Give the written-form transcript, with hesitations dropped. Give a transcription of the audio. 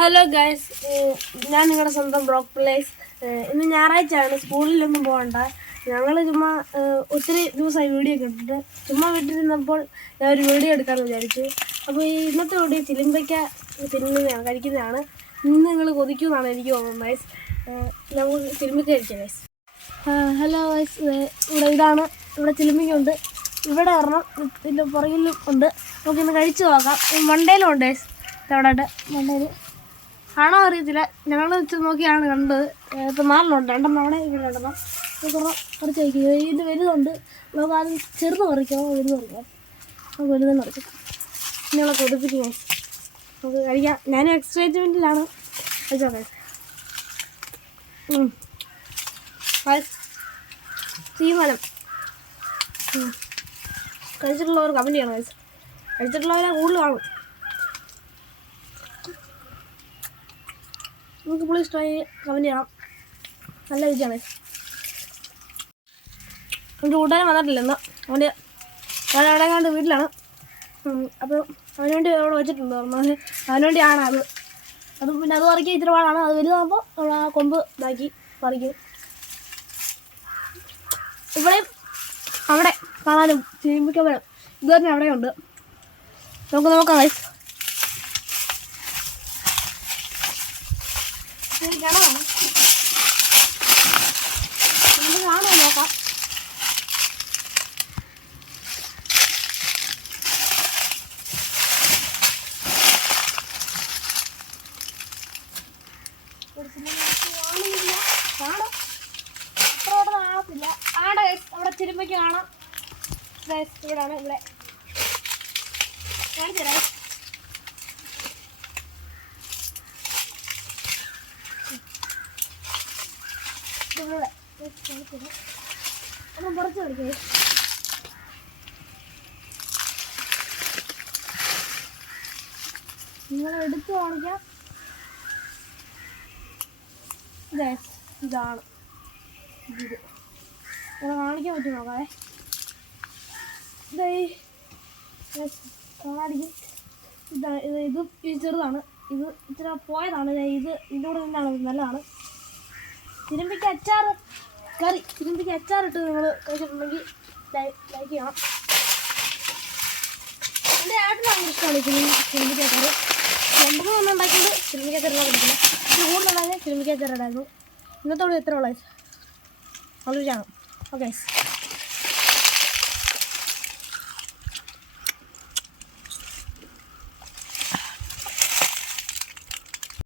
Hello guys, ഞാൻ നിങ്ങളുടെ സ്വന്തം ബ്രോക്ക് പ്ലേസ്. ഇന്ന് ഞായറാഴ്ചയാണ്, സ്കൂളിലൊന്നും പോകണ്ട. ഞങ്ങൾ ചുമ്മാ ഒത്തിരി ദിവസമായി വീഡിയോ ഒക്കെ ഇട്ടിട്ട് ചുമ്മാ വീട്ടിലിരുന്നപ്പോൾ ഞാൻ ഒരു വീഡിയോ എടുക്കാമെന്ന് വിചാരിച്ചു. അപ്പോൾ ഈ ഇന്നത്തെ വീഡിയോ ചിലിമ്പയ്ക്ക തിന്നുന്നതാണ്, കഴിക്കുന്നതാണ്. ഇന്ന് നിങ്ങൾ കൊതിക്കുമെന്നാണ് എനിക്ക് തോന്നുന്നത് ഗൈസ്. നമുക്ക് ചിലിമ്പയ്ക്ക കഴിക്കാം ഗൈസ്. ഹലോ ഗൈസ്, ഇതാണ് ഇവിടെ ചിലിമ്പയ്ക്കുണ്ട്. ഇവിടെ ഒരെണ്ണം ഇതിൻ്റെ പുറകിലും ഉണ്ട്. നമുക്കിന്ന് കഴിച്ച് നോക്കാം. മണ്ടയിലും ഉണ്ട് ഗൈസ്, ഇതവിടെ മണ്ടയിൽ ആണോ അറിയത്തില്ല. ഞങ്ങൾ വെച്ച് നോക്കിയാണ് കണ്ടത്. ഇപ്പം 4 രണ്ടെണ്ണം അവിടെ ഇവിടെ രണ്ടെണ്ണം കുറച്ച് കഴിക്കും. ഇത് വലുതുണ്ട്. നമുക്ക് ആദ്യം ചെറുത് പറിക്കാം, വലുത് പറിക്കാം. നമുക്ക് വലുതെന്ന് പറിക്കാം. ഇനിയുള്ള കൊതിപ്പിക്കും നമുക്ക് കഴിക്കാം. ഞാനും എക്സൈറ്റ്മെൻറ്റിലാണ്. കഴിച്ചോട്ടെ. തീരുമാനം കഴിച്ചിട്ടുള്ളവർ കമൻറ്റ് ചെയ്യണം ഗൈസ്. കഴിച്ചിട്ടുള്ളവരെ കൂടുതൽ കാണും. നിങ്ങൾക്ക് പുള്ളി ഇഷ്ടമായി കമൻറ്റ് ചെയ്യണം. നല്ല രുചിയാണ്. എനിക്ക് കൂട്ടാനും വന്നിട്ടില്ല ഇന്ന്. അവിടെ കണ്ട് വീട്ടിലാണ്. അപ്പോൾ അതിന് വേണ്ടി അവിടെ വെച്ചിട്ടുണ്ട്. അതിന് വേണ്ടിയാണ് അത് പിന്നെ അത് പറിക്കാൻ ഇത്തിരി പാടാണ്. അത് വലുതാകുമ്പോൾ നമ്മൾ ആ കൊമ്പ് ഇതാക്കി പറിക്കും. ഇവിടെയും അവിടെ കാണാനും ചിലിമ്പയ്ക്കപ്പഴം ഇത് തന്നെ അവിടെയുണ്ട്. നമുക്ക് നോക്കാം ഗൈസ്. കാണാം നോക്കാം. കാണാം ഇത്രയോടെ കാണത്തില്ല. ആടെ അവിടെ ചിലിമ്പയ്ക്ക് കാണാം. ഇവിടെയാണ്. ഇവിടെ കാണിച്ചു തരാം. ഒന്നും കുറച്ച് കളിക്കേ. നിങ്ങൾ എടുത്ത് കാണിക്കാം. ഇതാണ് ഇത്. കാണിക്കാൻ പറ്റും നോക്കാവേ. കാണാതിരിക്കും. ഇതും ചെറുതാണ്. ഇത് ഇച്ചിരി പോയതാണ്. ഇതിൻ്റെ കൂടെ നിന്നാണ് നല്ലതാണ്. ചിലിമ്പയ്ക്ക് അച്ചാർ കറി, ചിലിമ്പയ്ക്ക് അച്ചാറിട്ട് നിങ്ങൾ കഴിച്ചിട്ടുണ്ടെങ്കിൽ ലൈക്ക് ചെയ്യണം. എൻ്റെ ഏട്ടനാണ് ഇഷ്ടമാണ് ചിലിമ്പയ്ക്ക് അച്ചാർ. 2-3 ഉണ്ടാക്കിയത് ചിലിമ്പയ്ക്ക് അച്ചാറിനാണ് കിട്ടില്ല. കൂടുതലുണ്ടാക്കിയ ചിലിമ്പയ്ക്ക് അച്ചാർ ഉണ്ടായിരുന്നു. ഇന്നത്തോടെ എത്ര ഉള്ളത് അവളൊരു ചാണം. ഓക്കെ.